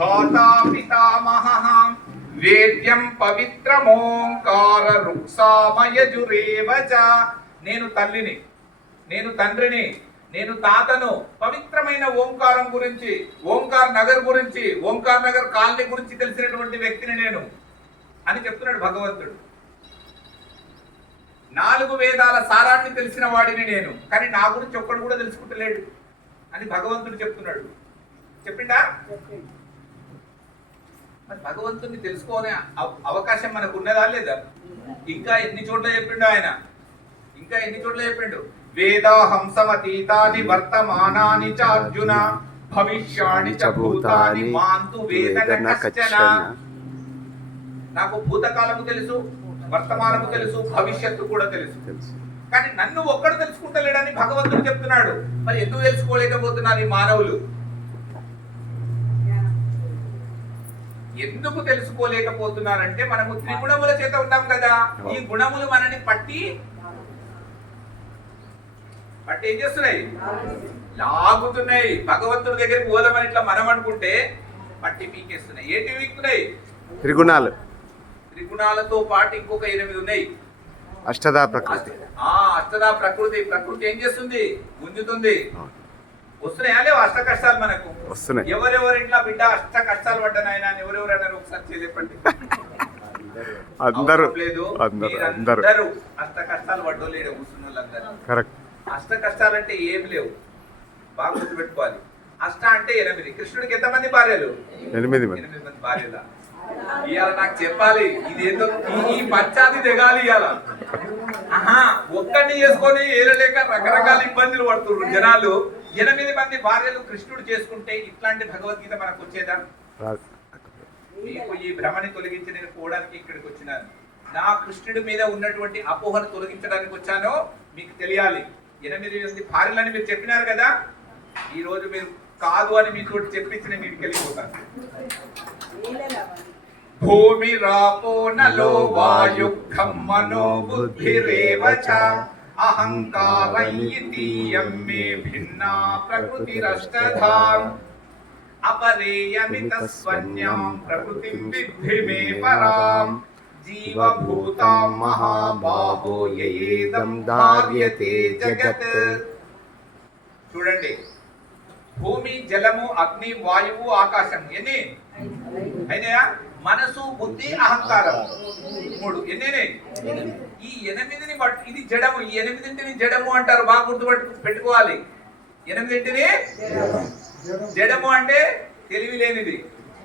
ధాతా పితామహః వేద్యం పవిత్రమోంకార రుక్సామయజురేవ చ. నేను తల్లిని, నేను తండ్రిని, నేను తాతను. పవిత్రమైన ఓంకారం గురించి, ఓంకార్ నగర్ గురించి, ఓంకార్ నగర్ కాలనీ గురించి తెలిసినటువంటి వ్యక్తిని నేను అని చెప్తున్నాడు భగవంతుడు. 4 వేదాల సారాన్ని తెలిసిన వాడిని నేను, కానీ నా గురించి ఒక్కడు కూడా తెలుసుకుంటలేడు అని భగవంతుడు చెప్తున్నాడు. చెప్పిండా? మరి భగవంతుడిని తెలుసుకోనే అవకాశం మనకు ఉన్నదా లేదా? ఇంకా ఎన్ని చోట్ల చెప్పిండు ఆయన, ఇంకా ఎన్ని చోట్ల చెప్పిండు. వేదాహంసమతీతాని వర్తమానాని చ అర్జున భవిష్యాని చ భూతాని మాంతు వేదన కశ్చన. నాకు భూతకాలము తెలుసు, వర్తమానము తెలుసు, భవిష్యత్తు కూడా తెలుసు, కానీ నన్ను ఒక్కడు తెలుసుకుంటలేడని భగవంతుడు చెప్తున్నాడు. మరి ఎందుకు తెలుసుకోలేకపోతున్నారు ఈ మానవులు? ఎందుకు తెలుసుకోలేకపోతున్నారంటే మనము త్రిగుణముల చేత ఉంటాం కదా. ఈ గుణములు మనని పట్టి ఏం చేస్తున్నాయి? లాగుతున్నాయి. భగవంతుడి దగ్గరికి పోదామని ఇట్లా మనం అనుకుంటే పట్టి పీకేస్తున్నాయి. ఏంటి పీకుతున్నాయి? త్రిగుణాలు. త్రిగుణాలతో పాటు ఇంకొక 8 ఉన్నాయి. అష్టదా ప్రకృతి. అష్టదా ప్రకృతి. ప్రకృతి ఏం చేస్తుంది? గుంజుతుంది. వస్తున్నాయా లేవు అష్ట కష్టాలు? మనకు వస్తున్నాయి. ఎవరెవరి ఇంట్లో బిడ్డ అష్ట కష్టాలు పడ్డానైనా ఎవరెవరు అన్నారు ఒకసారి చెప్పండి. అందరూ అందరూ అష్ట కష్టాలు పడ్డోలేడు కూర్చున్న వాళ్ళందరూ. కరెక్ట్. అష్ట కష్టాలంటే ఏం లేవు, బాగా గుర్తుపెట్టుకోవాలి. అష్ట అంటే 8. కృష్ణుడికి ఎంతమంది భార్యలు? 8 మంది భార్యల. ఇవాళ నాకు చెప్పాలి, ఇది ఏదో ఈ పంచాది దిగాలి. ఇవాళ ఒక్కడిని చేసుకొని ఏలలేక రకరకాల ఇబ్బందులు పడుతున్నారు జనాలు. 8 మంది భార్యలు కృష్ణుడు చేసుకుంటే ఇట్లాంటి భగవద్గీత మనకు వచ్చేదా? మీకు ఈ భ్రమని తొలగించి నేను పోవడానికి ఇక్కడికి వచ్చినాను. నా కృష్ణుడి మీద ఉన్నటువంటి అపోహను తొలగించడానికి వచ్చాను. మీకు తెలియాలి, 8 మంది భార్యలని మీరు చెప్పినారు కదా. ఈ రోజు మీరు కాదు అని మీతో చెప్పించిన మీకు వెళ్ళిపోతాను. భూమి రాపో నలో వాయు ఖమ్మనో బుద్ధిరేవ చ అహంకారయితీయం మే భిన్నా ప్రకృతిరష్టధా అపరేయమితస్వన్యాం ప్రకృతిం విద్ధి మే పరాం జీవభూతాం మహాబాహో యేదం ధార్యతే జగత్. చూడండి, భూమి, జలము, అగ్ని, వాయువు, ఆకాశం ఎన్ని అయినాయా? మనసు, బుద్ధి, అహంకారం 3. ఎన్నినాయి? ఈ 8ని బట్టి ఇది జడము. ఈ 8ని జడము అంటారు. బాగా పెట్టుకోవాలి. 8ని జడము అంటే తెలివి లేనిది.